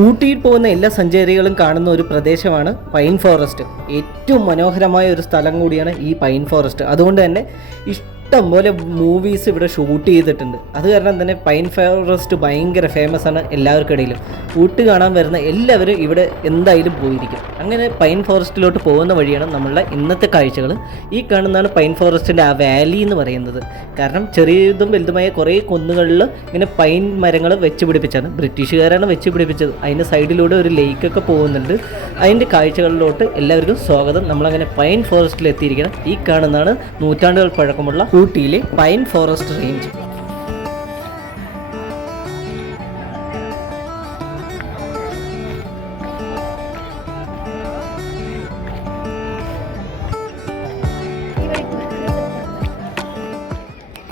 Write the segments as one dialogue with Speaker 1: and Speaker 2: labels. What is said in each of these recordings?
Speaker 1: ഊട്ടിയിൽ പോകുന്ന എല്ലാ സഞ്ചാരികളും കാണുന്ന ഒരു പ്രദേശമാണ് പൈൻ ഫോറസ്റ്റ്. ഏറ്റവും മനോഹരമായ ഒരു സ്ഥലം കൂടിയാണ് ഈ പൈൻ ഫോറസ്റ്റ്. അതുകൊണ്ട് തന്നെ ഇഷ്ടം പോലെ മൂവീസ് ഇവിടെ ഷൂട്ട് ചെയ്തിട്ടുണ്ട്. അത് കാരണം തന്നെ പൈൻ ഫോറസ്റ്റ് ഭയങ്കര ഫേമസ് ആണ് എല്ലാവർക്കിടയിലും ഊട്ട് കാണാൻ വരുന്ന എല്ലാവരും ഇവിടെ എന്തായാലും പോയിരിക്കും. അങ്ങനെ പൈൻ ഫോറസ്റ്റിലോട്ട് പോകുന്ന വഴിയാണ് നമ്മളുടെ ഇന്നത്തെ കാഴ്ചകൾ ഈ കാണുന്നതാണ് പൈൻ ഫോറസ്റ്റിന്റെ ആ വാലി എന്ന് പറയുന്നത്. കാരണം ചെറിയതും വലുതുമായ കുറേ കുന്നുകളിൽ ഇങ്ങനെ പൈൻ മരങ്ങൾ വെച്ച് പിടിപ്പിച്ചാണ്. ബ്രിട്ടീഷുകാരാണ് വെച്ച് പിടിപ്പിച്ചത്. അതിന്റെ സൈഡിലൂടെ ഒരു ലേക്കൊക്കെ പോകുന്നുണ്ട്. അതിന്റെ കാഴ്ചകളിലോട്ട് എല്ലാവർക്കും സ്വാഗതം. നമ്മളങ്ങനെ പൈൻ ഫോറസ്റ്റിൽ എത്തിയിരിക്കണം ഈ കാണുന്നതാണ് നൂറ്റാണ്ടുകൾ പഴക്കമുള്ള ഊട്ടിയിലെ പൈൻ ഫോറസ്റ്റ് റേഞ്ച്.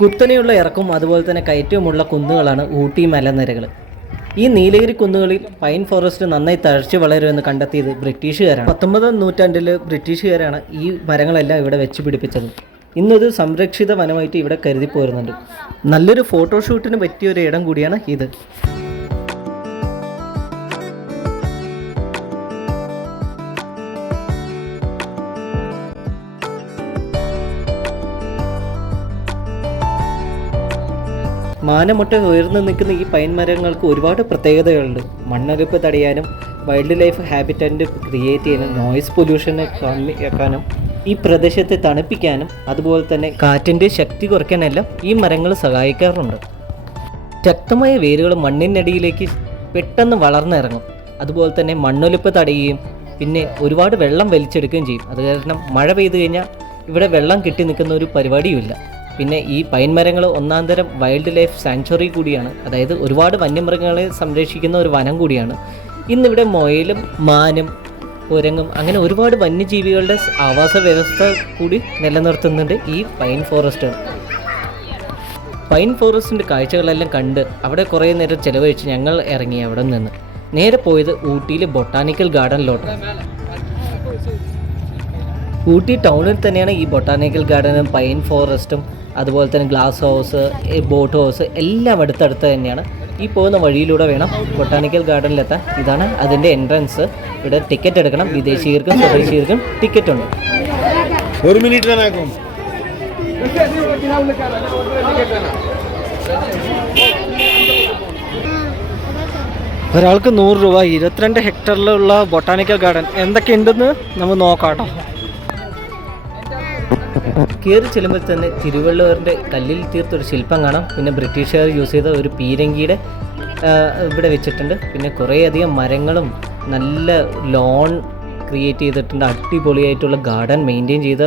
Speaker 1: കുത്തനെയുള്ള ഇറക്കും അതുപോലെ തന്നെ കയറ്റവുമുള്ള കുന്നുകളാണ് ഊട്ടി മലനിരകൾ ഈ നീലഗിരി കുന്നുകളിൽ പൈൻ ഫോറസ്റ്റ് നന്നായി തഴച്ചു വളരുമെന്ന് കണ്ടെത്തിയത് ബ്രിട്ടീഷുകാരാണ്. പത്തൊമ്പതാം നൂറ്റാണ്ടിൽ ബ്രിട്ടീഷുകാരാണ് ഈ മരങ്ങളെല്ലാം ഇവിടെ വെച്ച് പിടിപ്പിച്ചത്. ഇന്നത് സംരക്ഷിത വനമായിട്ട് ഇവിടെ കരുതി പോരുന്നുണ്ട്. നല്ലൊരു ഫോട്ടോഷൂട്ടിന് പറ്റിയ ഒരു ഇടം കൂടിയാണ് ഇത്. മാനമുട്ട ഉയർന്നു നിൽക്കുന്ന ഈ പൈൻ മരങ്ങൾക്ക് ഒരുപാട് പ്രത്യേകതകളുണ്ട്. മണ്ണൊലിപ്പ് തടയാനും വൈൽഡ് ലൈഫ് ഹാബിറ്റന്റ് ക്രിയേറ്റ് ചെയ്യാനും നോയിസ് പൊല്യൂഷനെ കമ്മിയാക്കാനും ഈ പ്രദേശത്തെ തണുപ്പിക്കാനും അതുപോലെ തന്നെ കാറ്റിന്റെ ശക്തി കുറയ്ക്കാനെല്ലാം ഈ മരങ്ങൾ സഹായിക്കാറുണ്ട്. ശക്തമായ വേരുകൾ മണ്ണിനടിയിലേക്ക് പെട്ടെന്ന് വളർന്നിറങ്ങും. അതുപോലെ തന്നെ മണ്ണൊലിപ്പ് തടയുകയും പിന്നെ ഒരുപാട് വെള്ളം വലിച്ചെടുക്കുകയും ചെയ്യും. അത് കാരണം മഴ പെയ്തു കഴിഞ്ഞാൽ ഇവിടെ വെള്ളം കെട്ടി നിൽക്കുന്ന ഒരു പരിപാടിയുമില്ല. പിന്നെ ഈ പൈൻ മരങ്ങൾ ഒന്നാം തരം വൈൽഡ് ലൈഫ് സാങ്ച്വറി കൂടിയാണ്. അതായത് ഒരുപാട് വന്യമൃഗങ്ങളെ സംരക്ഷിക്കുന്ന ഒരു വനം കൂടിയാണ്. ഇന്നിവിടെ മൊയലും മാനും കുരങ്ങും അങ്ങനെ ഒരുപാട് വന്യജീവികളുടെ ആവാസ വ്യവസ്ഥ കൂടി നിലനിർത്തുന്നുണ്ട് ഈ പൈൻ ഫോറസ്റ്റ്. പൈൻ ഫോറസ്റ്റിന്റെ കാഴ്ചകളെല്ലാം കണ്ട് അവിടെ കുറേ നേരം ചിലവഴിച്ച് ഞങ്ങൾ ഇറങ്ങി അവിടെ നിന്ന്. നേരെ പോയത് ഊട്ടിയിലെ ബൊട്ടാനിക്കൽ ഗാർഡനിലോട്ട് ഊട്ടി ടൗണിൽ തന്നെയാണ് ഈ ബൊട്ടാനിക്കൽ ഗാർഡനും പൈൻ ഫോറസ്റ്റും അതുപോലെ തന്നെ ഗ്ലാസ് ഹൗസ് ബോട്ട് ഹൗസ് എല്ലാം അടുത്തടുത്ത് തന്നെയാണ്. ഈ പോകുന്ന വഴിയിലൂടെ വേണം ബൊട്ടാനിക്കൽ ഗാർഡനിലെത്താൻ. ഇതാണ് അതിന്റെ എൻട്രൻസ് ഇവിടെ ടിക്കറ്റ് എടുക്കണം. വിദേശീയർക്കും സ്വദേശീയർക്കും ടിക്കറ്റ് ഉണ്ട്.
Speaker 2: ഒരു മിനിറ്റ്
Speaker 1: ഒരാൾക്ക് നൂറ് രൂപ ഇരുപത്തിരണ്ട് ഹെക്ടറിലുള്ള ബൊട്ടാനിക്കൽ ഗാർഡൻ എന്തൊക്കെ ഉണ്ടെന്ന് നമുക്ക് നോക്കാം കേട്ടോ. കയറി ചെല്ലുമ്പോൾ തന്നെ തിരുവള്ളുവറിന്റെ കല്ലിൽ തീർത്തൊരു ശില്പം കാണാം. പിന്നെ ബ്രിട്ടീഷുകാർ യൂസ് ചെയ്ത ഒരു പീരങ്കിയുടെ ഇവിടെ വെച്ചിട്ടുണ്ട്. പിന്നെ കുറേയധികം മരങ്ങളും നല്ല ലോൺ ക്രിയേറ്റ് ചെയ്തിട്ടുണ്ട്. അടിപൊളിയായിട്ടുള്ള ഗാർഡൻ മെയിന്റെയിൻ ചെയ്ത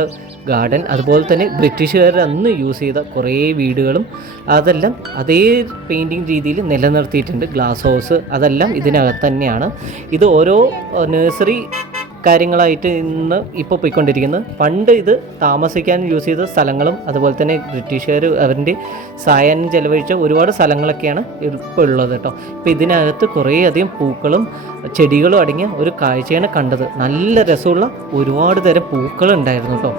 Speaker 1: ഗാർഡൻ അതുപോലെ തന്നെ ബ്രിട്ടീഷുകാർ അന്ന് യൂസ് ചെയ്ത കുറേ വീടുകളും അതെല്ലാം അതേ പെയിന്റിങ് രീതിയിൽ നിലനിർത്തിയിട്ടുണ്ട്. ഗ്ലാസ് ഹൗസ് അതെല്ലാം ഇതിനകത്ത് തന്നെയാണ്. ഇത് ഓരോ നഴ്സറി കാര്യങ്ങളായിട്ട് ഇന്ന് ഇപ്പോൾ പോയിക്കൊണ്ടിരിക്കുന്നത് പണ്ട് ഇത് താമസിക്കാൻ യൂസ് ചെയ്ത സ്ഥലങ്ങളും അതുപോലെ തന്നെ ബ്രിട്ടീഷുകാർ അവരുടെ സായാഹ്നം ചെലവഴിച്ച ഒരുപാട് സ്ഥലങ്ങളൊക്കെയാണ് ഇപ്പോൾ ഉള്ളത് കേട്ടോ. ഇപ്പോൾ ഇതിനകത്ത് കുറേയധികം പൂക്കളും ചെടികളും അടങ്ങിയ ഒരു കാഴ്ചയാണ് കണ്ടത്. നല്ല രസമുള്ള ഒരുപാട് തരം പൂക്കളുണ്ടായിരുന്നു കേട്ടോ.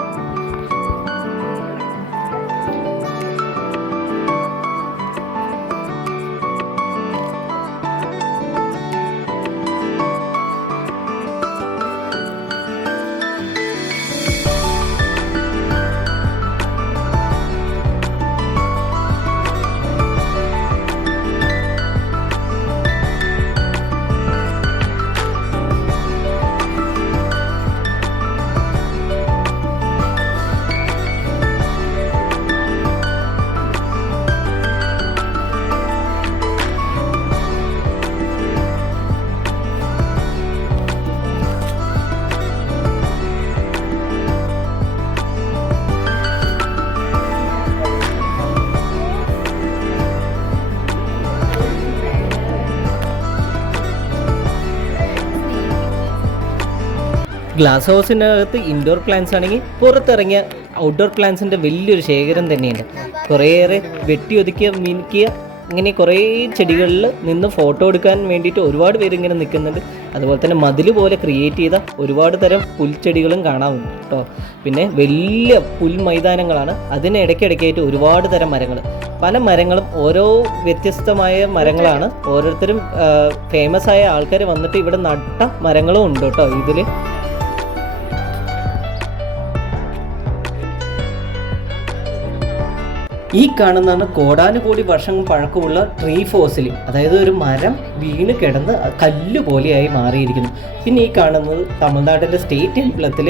Speaker 1: ഗ്ലാസ് ഹൗസിനകത്ത് ഇൻഡോർ പ്ലാന്റ്സ് ആണെങ്കിൽ പുറത്തിറങ്ങിയ ഔട്ട്ഡോർ പ്ലാന്റ്സിന്റെ വലിയൊരു ശേഖരം തന്നെയുണ്ട്. കുറേയേറെ വെട്ടി ഒതുക്കിയ മിനുക്കിയ ഇങ്ങനെ കുറേ ചെടികളിൽ നിന്ന് ഫോട്ടോ എടുക്കാൻ വേണ്ടിയിട്ട് ഒരുപാട് പേര് ഇങ്ങനെ നിൽക്കുന്നുണ്ട്. അതുപോലെ തന്നെ മതിൽ പോലെ ക്രിയേറ്റ് ചെയ്ത ഒരുപാട് തരം പുൽച്ചെടികളും കാണാവുന്നു കേട്ടോ. പിന്നെ വലിയ പുൽമൈതാനങ്ങളാണ് അതിന് ഇടയ്ക്കിടയ്ക്കായിട്ട് ഒരുപാട് തരം മരങ്ങൾ. പല മരങ്ങളും ഓരോ വ്യത്യസ്തമായ മരങ്ങളാണ്. ഓരോരുത്തരും ഫേമസ് ആയ ആൾക്കാർ വന്നിട്ട് ഇവിടെ നട്ട മരങ്ങളും ഉണ്ട് കേട്ടോ ഇതിൽ ഈ കാണുന്നതാണ് കോടാനുകോടി വർഷം പഴക്കമുള്ള ട്രീ ഫോസിൽ അതായത് ഒരു മരം വീണ് കിടന്ന് കല്ല് പോലെയായി മാറിയിരിക്കുന്നു. പിന്നെ ഈ കാണുന്നത് തമിഴ്നാട്ടിലെ സ്റ്റേറ്റ് എംബ്ലത്തിൽ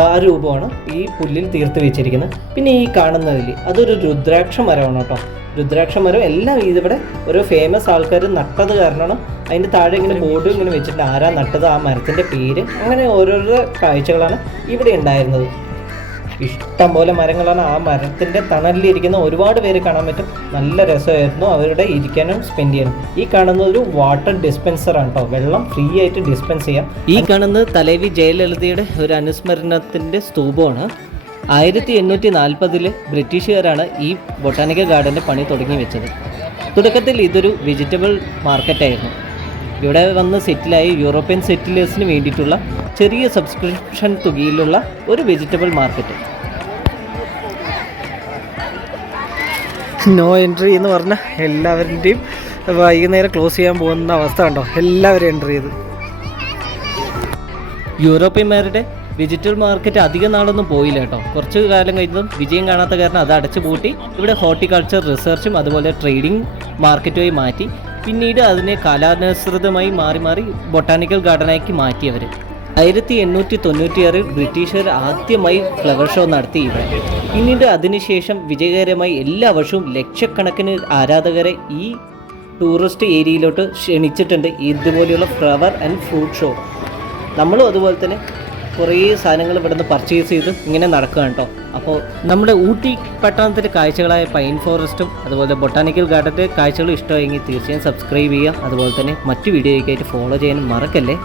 Speaker 1: ആ രൂപമാണ് ഈ പുല്ലിൽ തീർത്ത് വെച്ചിരിക്കുന്നത്. പിന്നെ ഈ കാണുന്നതിൽ അതൊരു രുദ്രാക്ഷ മരമാണ് കേട്ടോ. രുദ്രാക്ഷ മരം എല്ലാം ഇതിവിടെ ഒരു ഫേമസ് ആൾക്കാർ നട്ടത് കാരണമാണ് അതിന്റെ താഴെ ഇങ്ങനെ ബോർഡ് ഇങ്ങനെ വെച്ചിട്ട് ആരാ നട്ടത്? ആ മരത്തിന്റെ പേര്. അങ്ങനെ ഓരോരോ കാഴ്ചകളാണ് ഇവിടെ ഉണ്ടായിരുന്നത്. ഇഷ്ടം പോലെ മരങ്ങളാണ്. ആ മരത്തിന്റെ തണലിലിരിക്കുന്ന ഒരുപാട് പേര് കാണാൻ പറ്റും. നല്ല രസമായിരുന്നു അവരുടെ ഇരിക്കാനും സ്പെൻഡ് ചെയ്യാനും. ഈ കാണുന്നത് ഒരു വാട്ടർ ഡിസ്പെൻസർ ആണ് കേട്ടോ വെള്ളം ഫ്രീ ആയിട്ട് ഡിസ്പെൻസ് ചെയ്യാം. ഈ കാണുന്നത് തലേവി ജയലളിതയുടെ ഒരു അനുസ്മരണത്തിന്റെ സ്തൂപമാണ്. ആയിരത്തി എണ്ണൂറ്റി നാൽപ്പതിൽ ബ്രിട്ടീഷുകാരാണ് ഈ ബൊട്ടാനിക്കൽ ഗാർഡന്റെ പണി തുടങ്ങി വെച്ചത്. തുടക്കത്തിൽ ഇതൊരു വെജിറ്റബിൾ മാർക്കറ്റായിരുന്നു ഇവിടെ വന്ന് സെറ്റിലായി യൂറോപ്യൻ സെറ്റിലേഴ്സിന് വേണ്ടിയിട്ടുള്ള ചെറിയ സബ്സ്ക്രിപ്ഷൻ തുകയിലുള്ള ഒരു വെജിറ്റബിൾ മാർക്കറ്റ് നോ എൻട്രി എന്ന് പറഞ്ഞാൽ എല്ലാവരുടെയും വൈകുന്നേരം ക്ലോസ് ചെയ്യാൻ പോകുന്ന അവസ്ഥ കണ്ടോ? എല്ലാവരും എൻട്രി ചെയ്ത്. യൂറോപ്യന്മാരുടെ വിജിറ്റർ മാർക്കറ്റ് അധികം നാളൊന്നും പോയില്ല കേട്ടോ. കുറച്ച് കാലം കഴിഞ്ഞതും വിജയം കാണാത്ത കാരണം അത് അടച്ചു പൂട്ടി. ഇവിടെ ഹോർട്ടിക്കൾച്ചർ റിസർച്ചും അതുപോലെ ട്രേഡിംഗ് മാർക്കറ്റുമായി മാറ്റി. പിന്നീട് അതിനെ കാലാനുസൃതമായി മാറി മാറി ബൊട്ടാണിക്കൽ ഗാർഡനാക്കി മാറ്റിയവർ ആയിരത്തി എണ്ണൂറ്റി തൊണ്ണൂറ്റിയാറിൽ ബ്രിട്ടീഷുകാർ ആദ്യമായി ഫ്ലവർ ഷോ നടത്തി ഇവിടെ. പിന്നീട് അതിനുശേഷം വിജയകരമായി എല്ലാ വർഷവും ലക്ഷക്കണക്കിന് ആരാധകരെ ഈ ടൂറിസ്റ്റ് ഏരിയയിലോട്ട് ക്ഷണിച്ചിട്ടുണ്ട്. ഇതുപോലെയുള്ള ഫ്ലവർ ആൻഡ് ഫ്രൂട്ട് ഷോ നമ്മളും അതുപോലെ തന്നെ കുറേ സാധനങ്ങൾ ഇവിടെ നിന്ന് പർച്ചേസ് ചെയ്ത് ഇങ്ങനെ നടക്കുകയാണ് കേട്ടോ. അപ്പോൾ നമ്മുടെ ഊട്ടി പട്ടണത്തിലെ കാഴ്ചകളായ പൈൻ ഫോറസ്റ്റും അതുപോലെ ബൊട്ടാനിക്കൽ ഗാർഡന്റെ കാഴ്ചകളും ഇഷ്ടമായെങ്കിൽ തീർച്ചയായും സബ്സ്ക്രൈബ് ചെയ്യുക. അതുപോലെ തന്നെ മറ്റു വീഡിയോയ്ക്കായിട്ട് ഫോളോ ചെയ്യാനും മറക്കല്ലേ?